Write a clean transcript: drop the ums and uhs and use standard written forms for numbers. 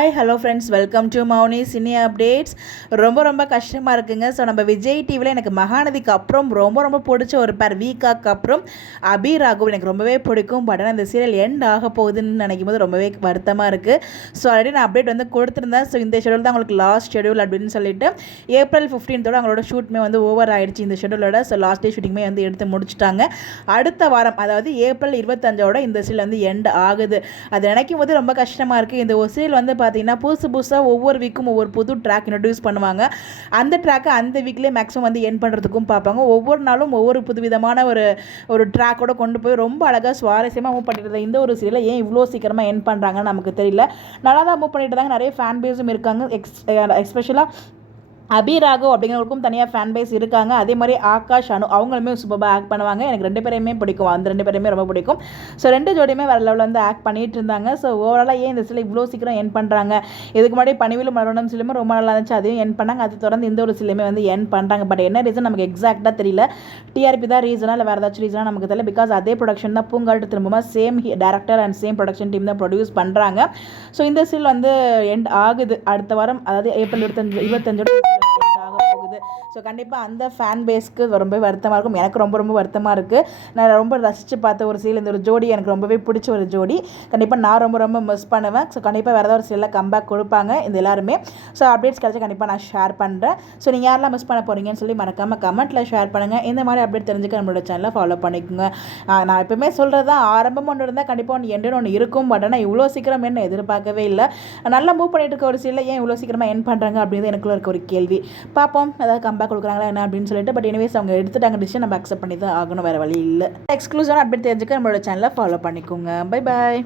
Hi hello friends, welcome to Mouni cine updates. ரொம்ப கஷ்டமாக இருக்குங்க. ஸோ நம்ம விஜய் டிவியில் எனக்கு மகாநதிக்கு அப்புறம் ரொம்ப பிடிச்ச ஒரு பேர் வீக்காக்கு அப்புறம் அபி ராகவ் எனக்கு ரொம்பவே பிடிக்கும். பட் ஆனால் இந்த சீரியல் எண்ட் ஆக போகுதுன்னு நினைக்கும் போது ரொம்பவே வருத்தமாக இருக்குது. ஸோ ஆல்ரெடி நான் அப்டேட் கொடுத்துருந்தேன். ஸோ இந்த ஷெடியூல் தான் உங்களுக்கு லாஸ்ட் ஷெடியூல் அப்படின்னு சொல்லிட்டு ஏப்ரல் 15 அவங்களோட ஷூட்டுமே ஓவர் ஆயிடுச்சு இந்த ஷெடியூலோட. ஸோ லாஸ்ட் டே ஷூட்டிங்குமே எடுத்து முடிச்சுட்டாங்க. அடுத்த வாரம் அதாவது ஏப்ரல் 25 இந்த சீரியல் எண்ட் ஆகுது. அது நினைக்கும் போது ரொம்ப கஷ்டமாக இருக்குது. இந்த ஒரு சீரியல் பார்த்தீங்கன்னா புதுசாக ஒவ்வொரு வீக்கும் ஒவ்வொரு புது ட்ராக் இன்ட்ரடியூஸ் பண்ணுவாங்க. அந்த ட்ராக்கை அந்த வீக்லேயே மேக்ஸிமம் என் பண்ணுறதுக்கும் பார்ப்பாங்க. ஒவ்வொரு நாளும் ஒவ்வொரு புதுவிதமான ஒரு ட்ராக்கோட கொண்டு போய் ரொம்ப அழகாக சுவாரஸ்யமாக மூவ் பண்ணிட்டு இந்த ஒரு சீரியலை ஏன் இவ்வளோ சீக்கிரமாக என் பண்ணுறாங்கன்னு நமக்கு தெரியல. நல்லா தான் மூவ் பண்ணிட்டு இருந்தாங்க. நிறைய ஃபேன் பேஸும் இருக்காங்க. எஸ்பெஷலாக அபி ராகவ் அப்படிங்கிறவங்களுக்கும் தனியாக ஃபேன் பேஸ் இருக்காங்க. அதே மாதிரி ஆகாஷ் அனு அவங்களுமே சூப்பராக ஆக்ட் பண்ணுவாங்க. எனக்கு 2 பேரையுமே பிடிக்கும். அந்த 2 பேருமே ரொம்ப பிடிக்கும். ஸோ 2 ஜோடியுமே வேறு லெவலில் ஆக்ட் பண்ணிட்டு இருந்தாங்க. ஸோ ஓவராலாக ஏன் இந்த சீரியல் இவ்வளோ சீக்கிரம் என் பண்ணுறாங்க? இதுக்கு முன்னாடி பணிவிலும் மரணம் சீரியலுமே ரொம்ப நல்லா இருந்துச்சு. அதையும் என் பண்ணாங்க. அது தொடர்ந்து இந்த ஒரு சீரியலுமே என் பண்ணுறாங்க. பட் என்ன ரீசன் நமக்கு எக்ஸாக்டாக தெரியல. டிஆர்பி தான் ரீசனாக இல்லை வேறு ஏதாச்சும் ரீசனாக நமக்கு தெரியல. பிகாஸ் அதே ப்ரொடக்ஷன் தான் பூங்காட்டு திரும்பமா same director and same production team தான் ப்ரொடியூஸ் பண்ணுறாங்க. ஸோ இந்த சீரியல் எண்ட் ஆகுது அடுத்த வாரம், அதாவது ஏப்ரல் 25 ஆக போகுது. ஸோ கண்டிப்பாக அந்த ஃபேன் பேஸ்க்கு ரொம்ப வருத்தமாக இருக்கும். எனக்கு ரொம்ப வருத்தமாக இருக்குது. நான் ரொம்ப ரசித்து பார்த்த ஒரு சீரியல். இந்த ஒரு ஜோடி எனக்கு ரொம்பவே பிடிச்ச ஒரு ஜோடி. கண்டிப்பாக நான் ரொம்ப மிஸ் பண்ணுவேன். ஸோ கண்டிப்பாக வேறு ஏதாவது ஒரு சீரியலில் கம்பேக் கொடுப்பாங்க இந்த எல்லாருமே. ஸோ அப்டேட்ஸ் கிடச்சி கண்டிப்பாக நான் ஷேர் பண்ணுறேன். ஸோ நீங்கள் யாரெல்லாம் மிஸ் பண்ண போகிறீங்கன்னு சொல்லி மறக்காமல் கமெண்ட்டில் ஷேர் பண்ணுங்கள். இந்த மாதிரி அப்டேட் தெரிஞ்சுக்க நம்மளோட சேனலை ஃபாலோ பண்ணிக்கோங்க. நான் எப்பவுமே சொல்கிறது தான், ஆரம்பம் ஒன்று இருந்தால் கண்டிப்பாக எண்டுன்னு ஒன்று இருக்கும். பட் ஆனால் இவ்வளோ சீக்கிரம் என்ன எதிர்பார்க்கவே இல்லை. நல்லா மூவ் பண்ணிட்டு இருக்க ஒரு சீரியல் ஏன் இவ்வளோ சீக்கிரமாக என் பண்ணுறாங்க அப்படிங்கிறது எனக்குள்ள இருக்க ஒரு கேள்வி. பார்ப்போம் ஏதாவது கம்பேக் கொடுக்குறாங்களா என்ன அப்படின்னு சொல்லிட்டு. பட் எனிவேஸ் அவங்க எடுத்துட்டாங்க டிசிஷன், நம்ம அக்செப்ட் பண்ணி தான் ஆகணும், வேறு வழி இல்லை. எக்ஸ்க்ளூசிவான அப்டேட் தெரிஞ்சுக்க நம்மளோட சேனலை ஃபாலோ பண்ணிக்கோங்க. Bye bye.